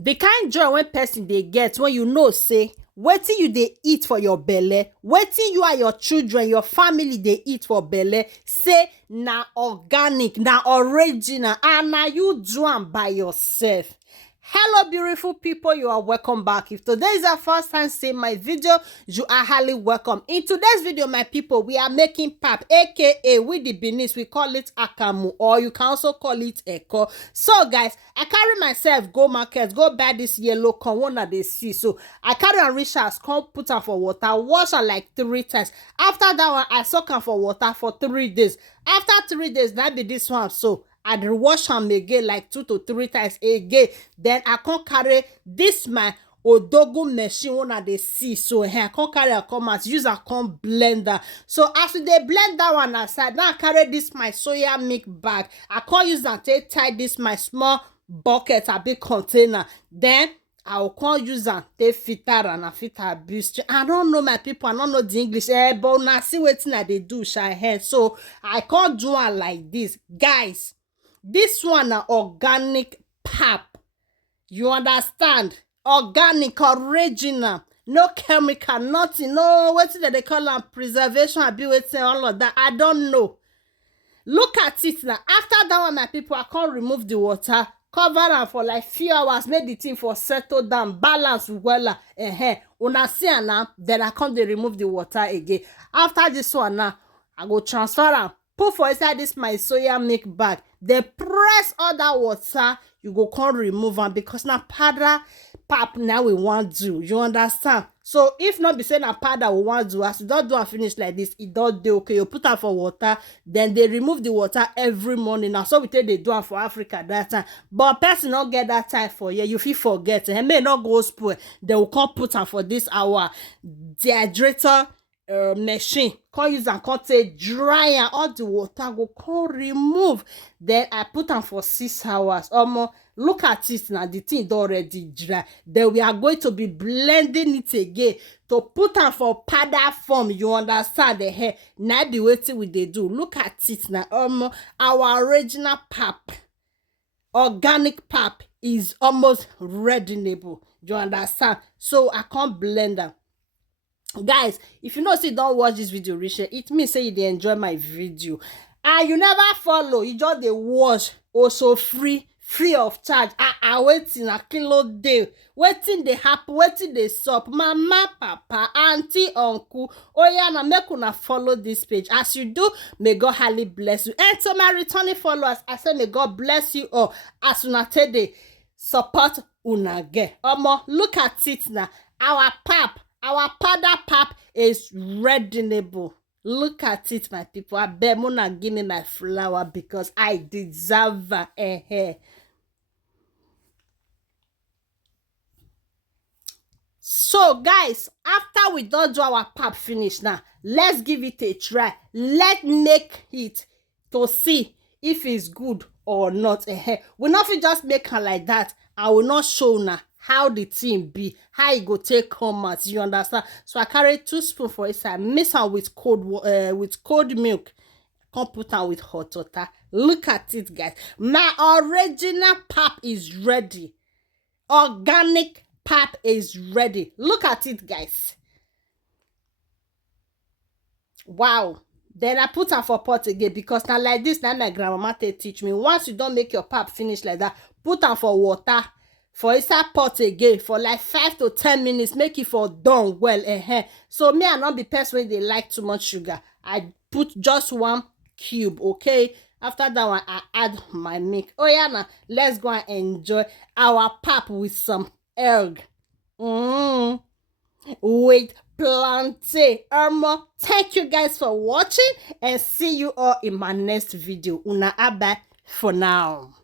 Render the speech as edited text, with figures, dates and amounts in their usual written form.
The kind joy when person they get when you know say wetin you dey eat for your belle, wetin you and your children, your family dey eat for belle, say na organic, na original, and na you do am by yourself. Hello beautiful people, you are welcome back. If today is your first time seeing my video, you are highly welcome. In today's video, my people, we are making pap, aka with the Benin we call it akamu, or you can also call it eko. So guys, I carry myself go market, go buy this yellow corn one that they see. So I carry am reach house, come put am for water, wash am like 3 times. After that one, I soak am for water for 3 days. After 3 days, that be this one. So I dey wash am again like 2 to 3 times again. Then I come carry this my odogun machine one dey see. So I come carry am come out, use am come blender. So as we dey blend that one aside, now I carry this my soya milk bag. I come use am take tie this my small bucket, a big container. Then I will come use am take filter and I filter abuse. I don't know my people, I don't know the English, but now see wetin I dey do shy head. So I can't do am like this, guys. This one na organic pap. You understand? Organic, original, no chemical, nothing, no wetin they call am preservation, abi wetin all of that. I don't know. Look at it now. After that one, my people, I can't remove the water, cover am for like few hours, make the thing for settle down, balance well. Una see am now, then I come dey remove the water again. After this one now, I go transfer am, put for inside this my soya milk bag. Then press all that water, you go come remove am because na powder pap now we want do. You understand? So if not be say na powder we want do, as you don't do am finish like this, it don't do okay. You put am for water, then they remove the water every morning. Now so we take they do am for Africa that time. But person not get that time for you. You feel forget. And may not go spoil. They will come put am for this hour dehydrator machine, come use and come take dry and all the water go come remove. Then I put am for 6 hours. Look at it now, the thing don already dry. Then we are going to be blending it again to put am for powder form. You understand the hair? Now be wetin we dey do. Look at it now. Our original pap, organic pap, is almost readynable. You understand? So I can't blend am. Guys, if you know say don't watch this video reach here, it means say you dey enjoy my video and you never follow, you just dey watch also free of charge. Wetin na kilo dey, wetin dey happen, wetin dey sup, mama, papa, auntie, uncle, oya na make una follow this page. As you do, may God highly bless you. And to my returning followers, I say may God bless you all as una take dey support una get. Look at it now. Our pap, our powder pap is readynable. Look at it, my people. I beg Mona give me my flower because I deserve it. So guys, after we don't do our pap finish now, let's give it a try. Let's make it to see if it's good or not. We not fit just make her like that. I will not show now how the thing be, how it go take come out. You understand? So I carry 2 spoons for inside, mix am with cold milk, come put am with hot water. Look at it, guys. My original pap is ready. Organic pap is ready. Look at it, guys. Wow. Then I put am for pot again because now like this, now my grandmama teach me. Once you don't make your pap finish like that, put am for water for inside pot again for like 5 to 10 minutes, make it for done well. So me, I not be person when they like too much sugar. I put just 1 cube, okay? After that one, I add my milk. Oh yeah, now let's go and enjoy our pap with some egg. With plantain. Thank you guys for watching and see you all in my next video. Una abai for now.